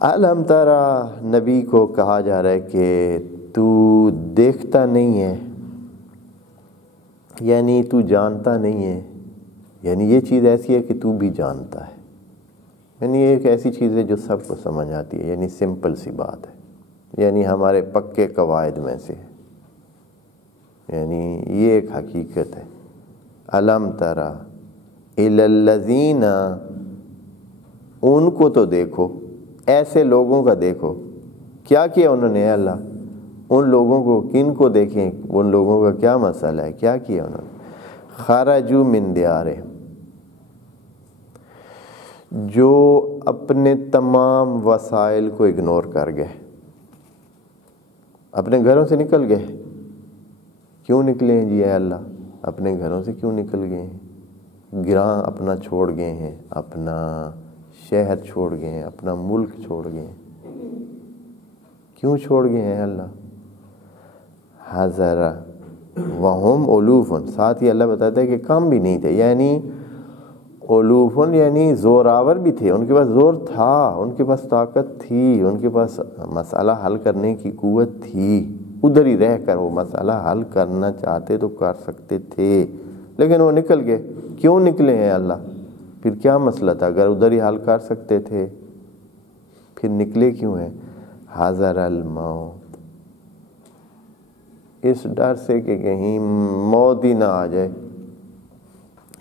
علم ترا، نبی کو کہا جا رہا ہے کہ تو دیکھتا نہیں ہے، یعنی تو جانتا نہیں ہے، یعنی یہ چیز ایسی ہے کہ تو بھی جانتا ہے، یعنی یہ ایک ایسی چیز ہے جو سب کو سمجھ آتی ہے، یعنی سمپل سی بات ہے، یعنی ہمارے پکے قواعد میں سے ہے، یعنی یہ ایک حقیقت ہے۔ علم ترا الی الذین، ان کو تو دیکھو، ایسے لوگوں کا دیکھو، کیا کیا انہوں نے؟ اللہ ان لوگوں کو، کن کو دیکھیں؟ ان لوگوں کا کیا مسئلہ ہے، کیا کیا انہوں نے؟ خرجوا من دیارہم، جو اپنے تمام وسائل کو اگنور کر گئے، اپنے گھروں سے نکل گئے۔ کیوں نکلے ہیں جی اے اللہ؟ اپنے گھروں سے کیوں نکل گئے ہیں؟ گراں اپنا چھوڑ گئے ہیں، اپنا شہر چھوڑ گئے ہیں، اپنا ملک چھوڑ گئے ہیں۔ کیوں چھوڑ گئے ہیں اللہ؟ حذر وہم الوف، ساتھ ہی اللہ بتاتا ہے کہ کم بھی نہیں تھے، یعنی الوف یعنی زوراور بھی تھے، ان کے پاس زور تھا، ان کے پاس طاقت تھی، ان کے پاس مسئلہ حل کرنے کی قوت تھی، ادھر ہی رہ کر وہ مسئلہ حل کرنا چاہتے تو کر سکتے تھے، لیکن وہ نکل گئے۔ کیوں نکلے ہیں اللہ؟ پھر کیا مسئلہ تھا؟ اگر ادھر ہی حل کر سکتے تھے پھر نکلے کیوں ہیں؟ حذر الموت، اس ڈر سے کہ کہیں موت ہی نہ آ جائے،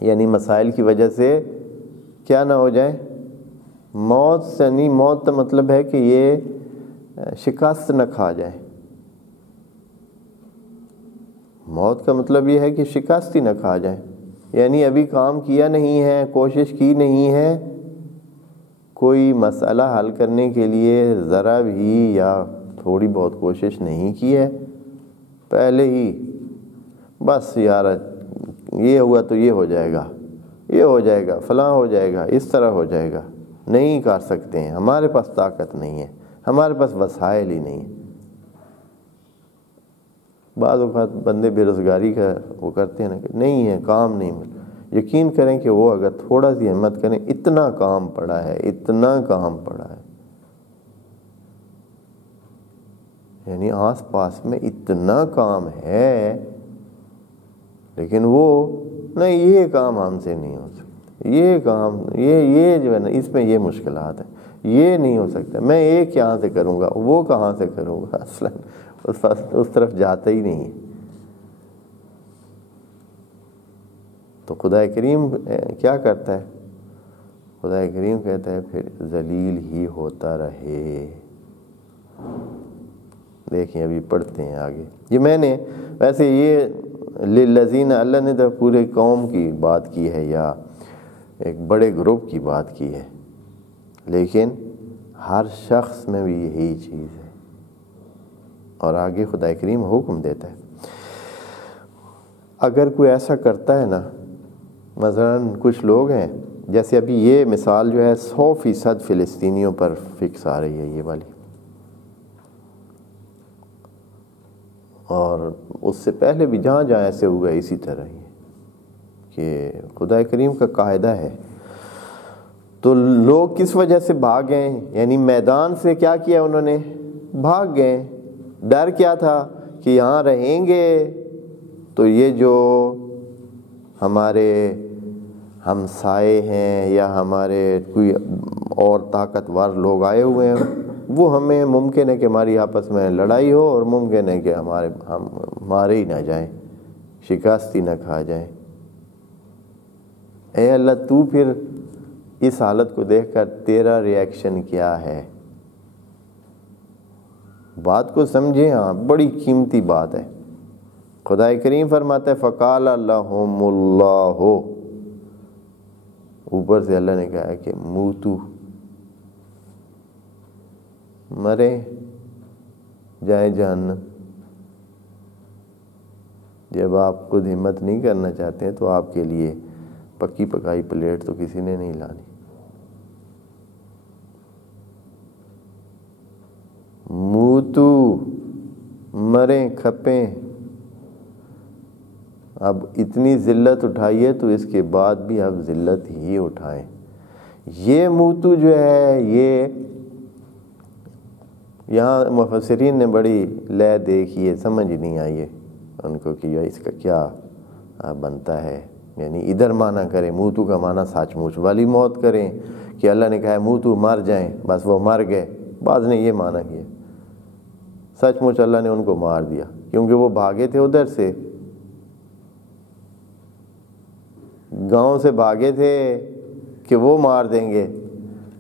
یعنی مسائل کی وجہ سے کیا نہ ہو جائے؟ موت سے نہیں، موت کا مطلب ہے کہ یہ شکست نہ کھا جائے، موت کا مطلب یہ ہے کہ شکست ہی نہ کھا جائے، یعنی ابھی کام کیا نہیں ہے، کوشش کی نہیں ہے، کوئی مسئلہ حل کرنے کے لیے ذرا بھی یا تھوڑی بہت کوشش نہیں کی ہے، پہلے ہی بس یار یہ ہوا تو یہ ہو جائے گا، یہ ہو جائے گا، فلاں ہو جائے گا، اس طرح ہو جائے گا، نہیں کر سکتے ہیں، ہمارے پاس طاقت نہیں ہے، ہمارے پاس وسائل ہی نہیں ہے۔ بعض اوقات بندے بے روزگاری کا وہ کرتے ہیں نا کہ نہیں ہے، کام نہیں مل، یقین کریں کہ وہ اگر تھوڑا سی ہمت کریں، اتنا کام پڑا ہے، اتنا کام پڑا ہے، یعنی آس پاس میں اتنا کام ہے، لیکن وہ نہیں، یہ کام ہم سے نہیں ہو سکتا، یہ کام یہ جو ہے نا اس میں یہ مشکلات ہیں، یہ نہیں ہو سکتا، میں ایک یہاں سے کروں گا، وہ کہاں سے کروں گا، اصلا اس طرف جاتا ہی نہیں ہے۔ تو خدا کریم کیا کرتا ہے؟ خدا کریم کہتا ہے پھر ذلیل ہی ہوتا رہے۔ دیکھیں ابھی پڑھتے ہیں آگے، یہ میں نے ویسے یہ للذین، اللہ نے تو پورے قوم کی بات کی ہے یا ایک بڑے گروپ کی بات کی ہے، لیکن ہر شخص میں بھی یہی چیز ہے، اور آگے خدا کریم حکم دیتا ہے اگر کوئی ایسا کرتا ہے نا، مثلاً کچھ لوگ ہیں، جیسے ابھی یہ مثال جو ہے 100% فلسطینیوں پر فکس آ رہی ہے یہ والی، اور اس سے پہلے بھی جہاں جہاں ایسے ہوئے اسی طرح ہی کہ خدا کریم کا قاعدہ ہے۔ تو لوگ کس وجہ سے بھاگ گئے؟ یعنی میدان سے کیا کیا انہوں نے؟ بھاگ گئے۔ ڈر کیا تھا کہ یہاں رہیں گے تو یہ جو ہمارے ہمسائے ہیں یا ہمارے کوئی اور طاقتور لوگ آئے ہوئے ہیں، وہ ہمیں ممکن ہے کہ ہماری آپس میں لڑائی ہو، اور ممکن ہے کہ ہم مارے ہی نہ جائیں، شکست ہی نہ کھا جائیں۔ اے اللہ، تو پھر اس حالت کو دیکھ کر تیرا ریاکشن کیا ہے؟ بات کو سمجھیں، ہاں بڑی قیمتی بات ہے۔ خدا کریم فرماتا ہے فقال لهم اللہ، اوپر سے اللہ نے کہا ہے کہ موتو، مرے، جائیں جہنم۔ جب آپ خود ہمت نہیں کرنا چاہتے ہیں تو آپ کے لیے پکی پکائی پلیٹ تو کسی نے نہیں لانی۔ موتو، مریں، کھپیں۔ اب اتنی ذلت اٹھائیے تو اس کے بعد بھی اب ذلت ہی اٹھائیں۔ یہ موتو جو ہے یہ یہاں مفسرین نے بڑی لے دیکھی ہے، سمجھ نہیں آئی ہے ان کو کہ اس کا کیا بنتا ہے. یعنی ادھر معنی کریں موتو کا معنی سچ مچ والی موت کریں کہ اللہ نے کہا ہے موتو مر جائیں، بس وہ مر گئے. بعض نے یہ معنی کیا سچ مچ اللہ نے ان کو مار دیا کیونکہ وہ بھاگے تھے ادھر سے، گاؤں سے بھاگے تھے کہ وہ مار دیں گے،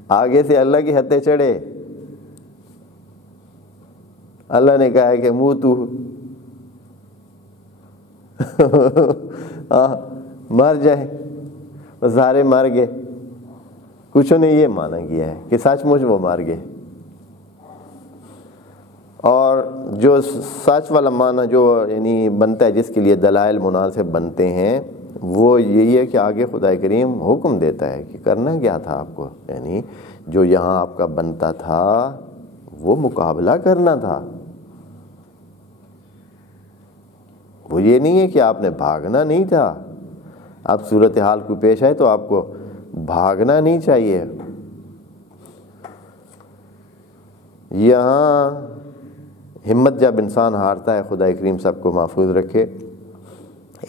آگے سے اللہ کی ہتھے چڑھے. اللہ نے کہا ہے کہ موتو مر جائیں، وہ سارے مر گئے. کچھ نے یہ معنی کیا ہے کہ سچ مچ وہ مر گئے. اور جو سچ والا معنی جو یعنی بنتا ہے جس کے لیے دلائل مناسب بنتے ہیں وہ یہی ہے کہ آگے خدا کریم حکم دیتا ہے کہ کرنا کیا تھا آپ کو. یعنی جو یہاں آپ کا بنتا تھا وہ مقابلہ کرنا تھا. وہ یہ نہیں ہے کہ آپ نے بھاگنا نہیں تھا. اب صورتحال کو پیش آئے تو آپ کو بھاگنا نہیں چاہیے. یہاں ہمت جب انسان ہارتا ہے، خدا کریم سب کو محفوظ رکھے.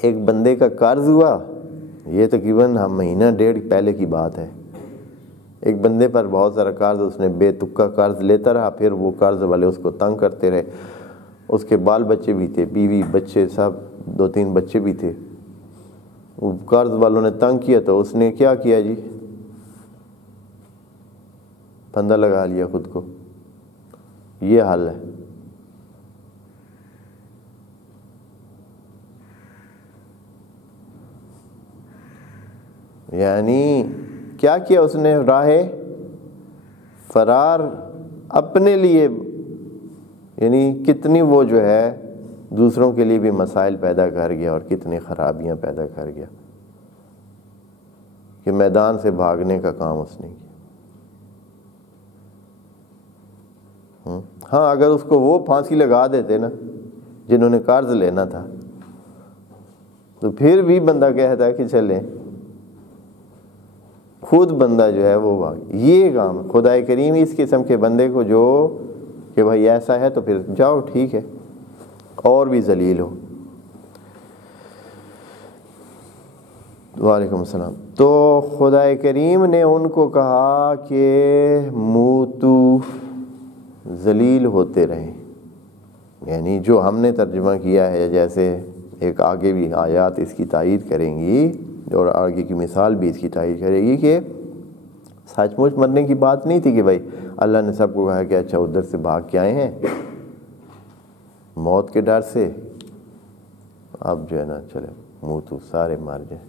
ایک بندے کا قرض ہوا، یہ تقریباً مہینہ ڈیڑھ پہلے کی بات ہے. ایک بندے پر بہت سارا قرض، اس نے بے تکا قرض لیتا رہا، پھر وہ قرض والے اس کو تنگ کرتے رہے. اس کے بال بچے بھی تھے، بیوی بچے سب، 2-3 بچے بھی تھے. وہ قرض والوں نے تنگ کیا تو اس نے کیا کیا جی، پھندا لگا لیا خود کو. یہ حل ہے. یعنی کیا کیا اس نے، راہ فرار اپنے لیے، یعنی کتنی وہ جو ہے دوسروں کے لیے بھی مسائل پیدا کر گیا اور کتنی خرابیاں پیدا کر گیا کہ میدان سے بھاگنے کا کام اس نے کیا. ہاں اگر اس کو وہ پھانسی لگا دیتے نا جنہوں نے قرض لینا تھا تو پھر بھی بندہ کہتا ہے کہ چلیں، خود بندہ جو ہے وہ بھاگ. یہ کام خدا کریم اس قسم کے بندے کو جو کہ بھائی ایسا ہے تو پھر جاؤ ٹھیک ہے اور بھی ذلیل ہو. وعلیکم السلام. تو خدا کریم نے ان کو کہا کہ موتو ذلیل ہوتے رہیں. یعنی جو ہم نے ترجمہ کیا ہے، جیسے ایک آگے بھی آیات اس کی تائید کریں گی اور آگے کی مثال بھی اس کی تائید کرے گی کہ سچ مچ مرنے کی بات نہیں تھی کہ بھائی اللہ نے سب کو کہا کہ اچھا ادھر سے بھاگ کے آئے ہیں موت کے ڈر سے، اب جو ہے نا چلے منہ تو سارے مار جائیں.